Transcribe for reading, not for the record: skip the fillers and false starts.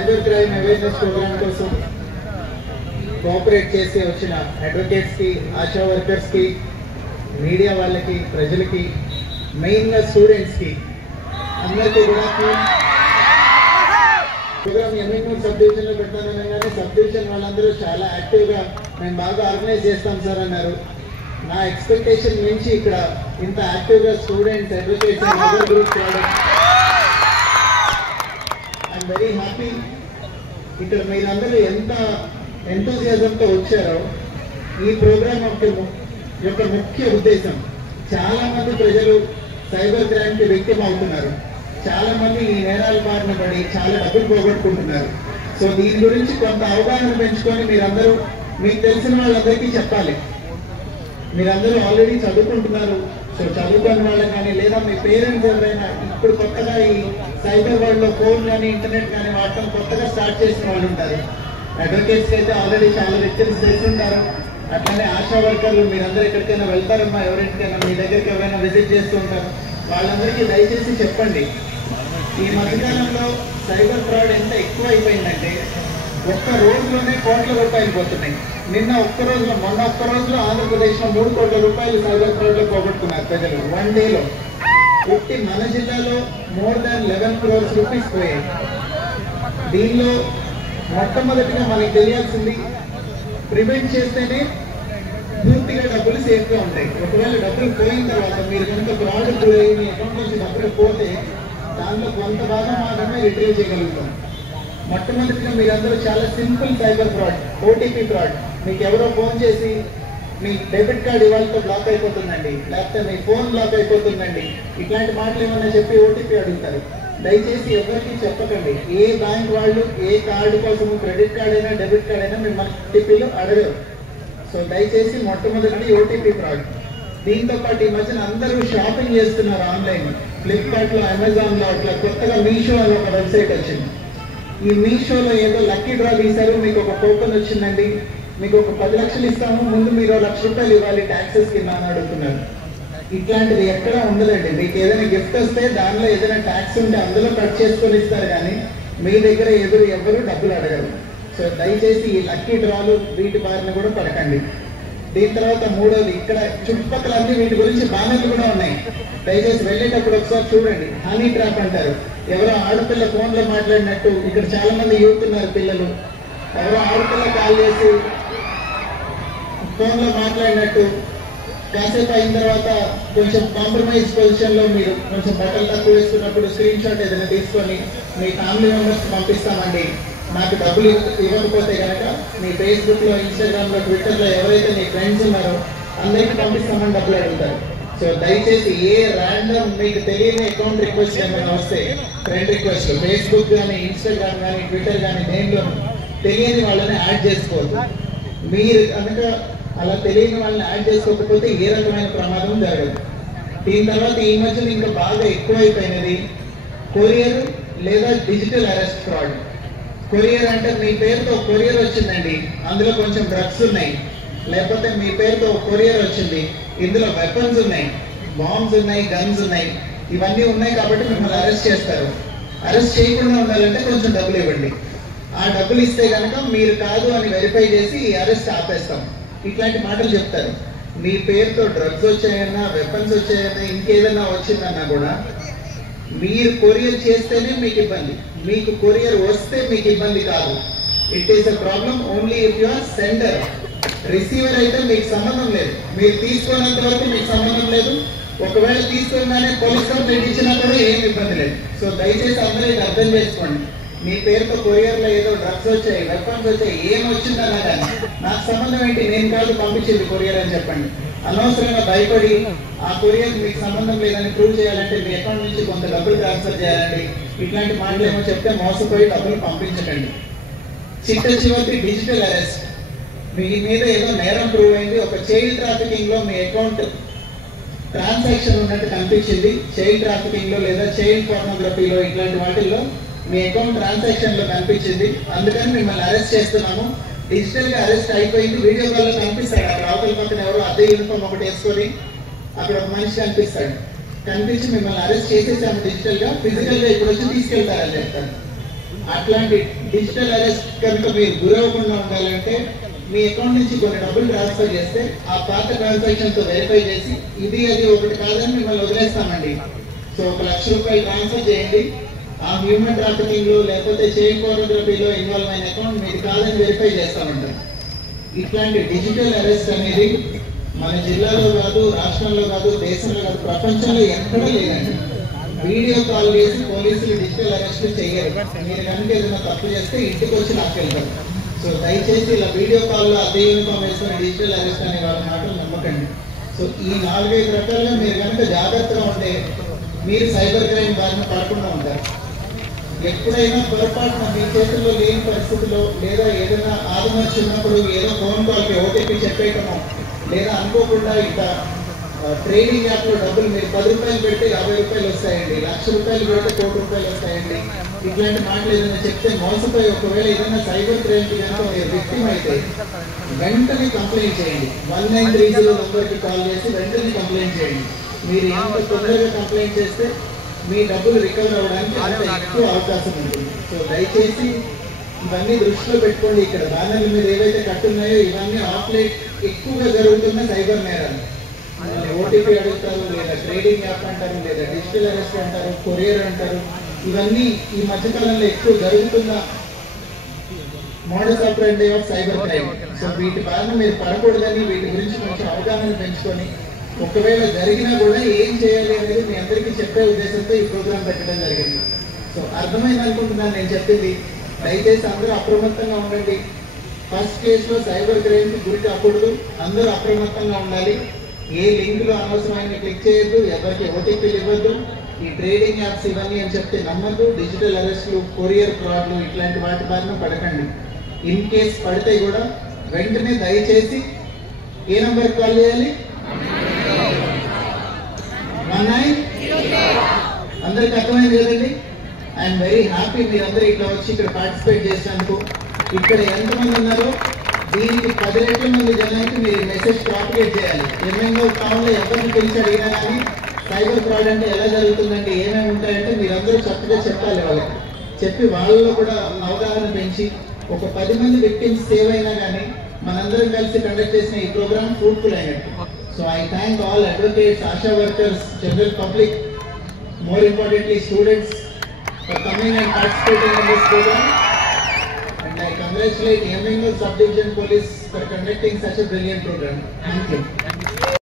Cyber crime awareness programme కోసం cooperate చేసి వచ్చిన అడ్వకేట్స్కి, ఆశా వర్కర్స్కి, మీడియా వాళ్ళకి, ప్రజలకి, మెయిన్గా స్టూడెంట్స్కి అందరికీ కూడా ప్రోగ్రామ్ ఎమ్మెల్యే సబ్ డివిజన్లో పెట్టాననగానే సబ్ డివిజన్ వాళ్ళందరూ చాలా యాక్టివ్గా మేము బాగా ఆర్గనైజ్ చేస్తాం సార్ అన్నారు. నా ఎక్స్పెక్టేషన్ మించి ఇక్కడ ఇంత యాక్టివ్గా students, advocates and other groups చేయడం ఐఎమ్ వెరీ హ్యాపీ. ఇక్కడ మీరందరూ ఎంత ఎంతూజియాజంతో వచ్చారో. ఈ ప్రోగ్రామ్ యొక్క ముఖ్య ఉద్దేశం, చాలా మంది ప్రజలు సైబర్ క్రైమ్కి విక్టిమ్ అవుతున్నారు. చాలా మంది ఈ నేరాల బారిన పడి చాలా డబ్బులు పోగొట్టుకుంటున్నారు. సో దీని గురించి కొంత అవగాహన పెంచుకొని మీరందరూ మీకు తెలిసిన వాళ్ళందరికీ చెప్పాలి. మీరందరూ ఆల్రెడీ చదువుకుంటున్నారు. సో చదువుకున్న వాళ్ళకి కానీ, లేదా మీ పేరెంట్స్ ఎవరైనా ఇప్పుడు కొత్తగా ఈ సైబర్ వరల్డ్లో ఫోన్ కానీ, ఇంటర్నెట్ కానీ వాడటం కొత్తగా స్టార్ట్ చేసిన వాళ్ళు ఉంటారు. అడ్వకేట్స్కి అయితే ఆల్రెడీ చాలా లెక్చర్స్ చేస్తుంటారు. అట్లనే ఆశా వర్కర్లు మీరందరూ ఎక్కడికైనా వెళ్తారమ్మా, ఎవరింటికైనా మీ దగ్గరికి ఎవరైనా విజిట్ చేస్తూ ఉంటారు. వాళ్ళందరికీ దయచేసి చెప్పండి, ఈ మధ్యకాలంలో సైబర్ ఫ్రాడ్ ఎంత ఎక్కువ అయిపోయిందంటే ఒక్క రోజులోనే కోట్ల రూపాయలు పోతున్నాయి. మొన్న ఒక్క రోజులో ఆంధ్రప్రదేశ్లో 3 కోట్ల రూపాయలు సైబర్ ఫ్రాడ్లో పోగొట్టుకున్నారు ప్రజలు 1 డేలో. పుట్టి మన జిల్లాలో మోర్ దాన్ 11 crores రూపీస్ పోయాయి. దీనిలో మొట్టమొదటిగా మనకి తెలియాల్సింది, ప్రివెంట్ చేస్తేనే పూర్తిగా డబ్బులు సేఫ్గా ఉంటాయి. ఒకవేళ డబ్బులు పోయిన తర్వాత మీరు కనుక ఫ్రాడ్ గురయ్యి మీ అకౌంట్ నుంచి డబ్బులు పోతే దానిలో కొంత భాగం మాత్రమే రిట్రీవ్ చేయగలుగుతాం. మొట్టమొదటిగా మీరందరూ చాలా simple cyber fraud, OTP fraud. మీకు ఎవరో ఫోన్ చేసి మీ డెబిట్ కార్డ్ ఇవాళతో బ్లాక్ అయిపోతుందండి, లేకపోతే మీ ఫోన్ బ్లాక్ అయిపోతుందండి, ఇట్లాంటి మాటలు ఏమన్నా చెప్పి ఓటీపీ అడుగుతారు. దయచేసి ఎవరికి చెప్పకండి. ఏ బ్యాంక్ వాళ్ళు ఏ కార్డు కోసము, క్రెడిట్ కార్డ్ అయినా డెబిట్ కార్డ్ అయినా మిమ్మల్ని ఓటీపీలు అడగరు. సో దయచేసి మొట్టమొదటి ఓటీపీ ఫ్రాడ్. దీంతో పాటు ఈ మధ్యన అందరూ షాపింగ్ చేస్తున్నారు ఆన్లైన్. ఫ్లిప్కార్ట్లో, అమెజాన్లో, అట్లా కొత్తగా మీషో అని ఒక వెబ్సైట్ వచ్చింది. ఈ మీషోలో ఏదో లక్కీ డ్రా తీశారు, మీకు ఒక కూపన్ వచ్చిందండి, మీకు ఒక 10 లక్షలు ఇస్తాము, ముందు మీరు 1 లక్ష రూపాయలు ఇవ్వాలి ట్యాక్సెస్ కింద అని అడుగుతున్నారు. ఇట్లాంటిది ఎక్కడా ఉండదండి. మీకు ఏదైనా గిఫ్ట్ వస్తే దానిలో ఏదైనా ట్యాక్స్ ఉంటే అందులో కట్ చేసుకొని ఇస్తారు, కానీ మీ దగ్గర ఎవరు డబ్బులు అడగరు. సో దయచేసి ఈ లక్కీ డ్రాలు వీటి బారిన కూడా పడకండి. దీని తర్వాత మూడోది, ఇక్కడ చుట్టుపక్కల అన్ని వీటి గురించి బ్యానర్లు కూడా ఉన్నాయి. దయచేసి వెళ్ళేటప్పుడు ఒకసారి చూడండి. హనీ ట్రాప్ అంటారు. ఎవరో ఆడపిల్ల ఫోన్లో మాట్లాడినట్టు, ఇక్కడ చాలా మంది యూత్ ఉన్నారు పిల్లలు, ఎవరో ఆడపిల్ల కాల్ చేసి ఫోన్లో మాట్లాడినట్టు, కాసేపు అయిన తర్వాత కొంచెం కాంప్రమైజ్ పొజిషన్లో మీరు కొంచెం బట్టలు తక్కువ వేసుకున్నప్పుడు స్క్రీన్ షాట్ ఏదైనా తీసుకొని మీ ఫ్యామిలీ మెంబర్స్ పంపిస్తామండి, నాకు డబ్బులు ఇవ్వకపోతే కనుక మీ ఫేస్బుక్లో, ఇన్స్టాగ్రామ్లో, ట్విట్టర్లో ఎవరైతే మీ ఫ్రెండ్స్ ఉన్నారో అందరికీ పంపిస్తామని డబ్బులు అడుగుతారు. సో దయచేసి ఏ ర్యాండమ్ మీకు తెలియని అకౌంట్ రిక్వెస్ట్ ఏమైనా వస్తే, ఫ్రెండ్ రిక్వెస్ట్ ఫేస్బుక్ కానీ, ఇన్స్టాగ్రామ్ కానీ, ట్విట్టర్ కానీ, దేంట్లో తెలియని వాళ్ళని యాడ్ చేసుకోవద్దు. మీరు కనుక అలా తెలియని వాళ్ళని యాడ్ చేసుకోకపోతే ఏ రకమైన ప్రమాదం జరగదు. దీని తర్వాత ఈ మధ్యన ఇంకా బాగా ఎక్కువైపోయినది కొరియర్ లేదా డిజిటల్ అరెస్ట్ ఫ్రాడ్. కొరియర్ అంటే మీ పేరుతో కొరియర్ వచ్చిందండి, అందులో కొంచెం డ్రగ్స్ ఉన్నాయి, లేకపోతే మీ పేరుతో కొరియర్ వచ్చింది, ఇందులో వెపన్స్ ఉన్నాయి, బాంబ్స్ ఉన్నాయి, గన్స్ ఉన్నాయి, ఇవన్నీ ఉన్నాయి కాబట్టి మిమ్మల్ని అరెస్ట్ చేస్తారు. అరెస్ట్ చేయకుండా ఉండాలంటే కొంచెం డబ్బులు ఇవ్వండి. ఆ డబ్బులు ఇస్తే కనుక మీరు కాదు అని వెరిఫై చేసి ఈ అరెస్ట్ ఆపేస్తాం. ఇట్లాంటి మాటలు చెప్తారు. మీ పేరుతో డ్రగ్స్ వచ్చాయన్నా, వెపన్స్ వచ్చాయన్నా, ఇంకేదన్నా వచ్చిందన్నా కూడా మీరు కొరియర్ చేస్తేనే మీకు ఇబ్బంది, మీకు కొరియర్ వస్తే మీకు ఇబ్బంది కాదు. It is a problem only if you are sender. Receiver అయితే మీకు సంబంధం లేదు, మీరు తీసుకున్నంత వరకు మీకు సంబంధం లేదు. ఒకవేళ తీసుకున్నానే పోలీస్ కంప్లైంట్ ఇచ్చినా కూడా ఏం ఇబ్బంది లేదు. సో దయచేసి అందరూ ఇది అర్థం చేసుకోండి. మీ పేరుతో కొరియర్లో ఏదో డ్రగ్స్ వచ్చాయి, వెపన్స్ వచ్చాయి, ఏం వచ్చిందన్నా కానీ నాకు సంబంధం ఏంటి, నేను కాదు పంపించింది కొరియర్ అని చెప్పండి. అనవసరంగా భయపడి ఆ కొరియర్ మీకు సంబంధం లేదని ప్రూవ్ చేయాలంటే మీ అకౌంట్ నుంచి కొంత డబ్బులు ట్రాన్స్ఫర్ చేయాలండి, ఇట్లాంటి మాటలు ఏమో చెప్తే మోసపోయి డబ్బులు పంపించకండి. చివరికి డిజిటల్ అరెస్ట్. మీ మీద ఏదో నేరం ప్రూవ్ అయింది, ఒక చైల్డ్ ట్రాఫికింగ్ లో మీ అకౌంట్ ట్రాన్సాక్షన్ ఉన్నట్టు కనిపించింది, చైల్డ్ ట్రాఫికింగ్ లో లేదా చైల్డ్ పోర్నోగ్రఫీలో ఇట్లాంటి వాటిల్లో మీ అకౌంట్ ట్రాన్సాక్షన్ లో కనిపించింది, అందుకని మిమ్మల్ని అరెస్ట్ చేస్తున్నాము. డిజిటల్ గా అరెస్ట్ అయిపోయింది, వీడియో కాల్ లో కనిపిస్తాడు. అక్కడ అవతల పక్కన ఎవరో అదే యూనిఫామ్ ఒకటి వేసుకొని అక్కడ ఒక మనిషి కనిపిస్తాడు, కనిపించి మిమ్మల్ని అరెస్ట్ చేసేసాము డిజిటల్ గా, ఫిజికల్ గా ఇప్పుడు వచ్చి తీసుకెళ్తారని చెప్తాను. అట్లాంటి డిజిటల్ అరెస్ట్ కనుక మీరు గురవకుండా ఉండాలంటే మీ అకౌంట్ నుంచి కొన్ని డబ్బులు ట్రాన్స్ఫర్ చేస్తే ఆ పాత ట్రాన్సాక్షన్ తో వెరిఫై చేసి ఇది అది ఒకటి కాదని మిమ్మల్ని వదిలేస్తామండి. సో 1 లక్ష రూపాయలు ట్రాన్స్ఫర్ చేయండి, ఆ హ్యూమన్ ట్రాఫికింగ్ లో లేకపోతే చైల్డ్ పోర్నోగ్రఫీలో ఇన్వాల్వ్ అయిన అకౌంట్ మీది కాదని వెరిఫై చేస్తామంటారు. ఇట్లాంటి డిజిటల్ అరెస్ట్ అనేది మన జిల్లాలో కాదు, రాష్ట్రంలో కాదు, దేశంలో కాదు, ప్రపంచంలో ఎక్కడా లేదండి. వీడియో కాల్ చేసి పోలీసులు డిజిటల్ అరెస్ట్ చేయరు. మీరు కనుక ఏదైనా తప్పు చేస్తే ఇంటికి వచ్చి లాక్కెళ్తారు. సో దయచేసి ఇలా వీడియో కాల్లో అదే యూనిఫామ్ వేసుకుని డిజిటల్ అరెస్ట్ అనే వాళ్ళ మాటలు నమ్మకండి. సో ఈ 4-5 రకాలుగా మీరు కనుక జాగ్రత్తగా ఉంటే మీరు సైబర్ క్రైమ్ బారిన పడకుండా ఉంటారు. ఎప్పుడైనా పొరపాటున మీ చేతుల్లో లేని పరిస్థితిలో లేదా ఏదైనా ఆదమర్చి ఉన్నప్పుడు ఏదో ఫోన్ కాల్కి ఓటీపీ చెప్పేయటమో లేదా అనుకోకుండా ఇక ట్రేడింగ్ యాప్లో డబ్బులు మీరు 10 రూపాయలు పెడితే 50 రూపాయలు వస్తాయండి, 1 లక్ష రూపాయలు పెడితే 1 కోటి రూపాయలు వస్తాయండి, ఇట్లాంటి మాటలు ఏదైనా చెప్తే మోసపోయి ఒకవేళ ఏదైనా సైబర్ క్రైమ్కి కనుక మీరు విక్టిమ్ అయితే వెంటనే కంప్లైంట్ చేయండి. 1930 నంబర్కి కాల్ చేసి వెంటనే కంప్లైంట్ చేయండి. మీరు ఎంత తొందరగా కంప్లైంట్ చేస్తే మీ డబ్బులు రికవర్ అవ్వడానికి అంత ఎక్కువ అవకాశం ఉంటుంది. సో దయచేసి ఇవన్నీ దృష్టిలో పెట్టుకోండి. ఇక్కడ బ్యానర్ల మీద ఏవైతే కట్టున్నాయో ఇవన్నీ ఆఫ్లైన్ ఎక్కువగా జరుగుతున్న సైబర్ నేరాలు. ఓటీపీ అడుగుతారు, లేదా ట్రేడింగ్ యాప్ అంటారు, లేదా డిజిటల్ అరెస్ట్ అంటారు, కొరియర్ అంటారు. ఇవన్నీ ఈ మధ్యకాలంలో ఎక్కువ జరుగుతున్న modus ఆపరెండి of cyber crime. So వీటి బారిన మీరు పడకూడదని వీటి గురించి కొంచెం అవగాహన పెంచుకొని ఒకవేళ జరిగినా కూడా ఏం చేయాలి అనేది మీ అందరికీ చెప్పే ఉద్దేశంతో ఈ ప్రోగ్రాం పెట్టడం జరిగింది. సో అర్థమైంది అనుకుంటున్నాను నేను చెప్పింది. దయచేసి అందరూ అప్రమత్తంగా ఉండండి. ఫస్ట్ కేసులో సైబర్ క్రైమ్కి గురి కాకూడదు, అందరూ అప్రమత్తంగా ఉండాలి. ఏ లింక్లో అనవసరమైన క్లిక్ చేయొద్దు, ఎవరికి ఓటీపీలు ఇవ్వద్దు, ఈ ట్రేడింగ్ యాప్స్ ఇవన్నీ అని చెప్తే నమ్మద్దు, డిజిటల్ అరెస్ట్లు, కొరియర్ ఫ్రాడ్లు ఇట్లాంటి వాటి బారిన పడకండి. ఇన్ కేస్ పడితే కూడా వెంటనే దయచేసి ఏ నంబర్కి కాల్ చేయాలి? 19. అందరికి అర్థమైంది కదండి. ఐఎమ్ వెరీ హ్యాపీ మీరందరూ ఇట్లా వచ్చి ఇక్కడ పార్టిసిపేట్ చేసినందుకు. ఇక్కడ ఎంతమంది ఉన్నారో దీనికి 10 రెట్ల మంది జనానికి మీరు మెసేజ్ ప్రాపగేట్ చేయాలి. ఎంఎంఓ టౌన్లో ఎవరిని పిలిచి అడిగినా కానీ సైబర్ ఫ్రాడ్ అంటే ఎలా జరుగుతుందంటే ఏమేమి ఉంటాయంటే మీరందరూ చక్కగా చెప్పాలి వాళ్ళకి. చెప్పి వాళ్ళలో కూడా అవగాహన పెంచి ఒక 10 మంది విక్టిమ్స్ సేవ్ అయినా కానీ మనందరం కలిసి కండక్ట్ చేసిన ఈ ప్రోగ్రామ్ ఫ్రూట్ఫుల్ అయినట్టు. So I thank all advocates, ASHA workers, general public, more importantly students for coming and participating in this program. And I congratulate Yamingul Subdivision Police for conducting such a brilliant program. Thank you.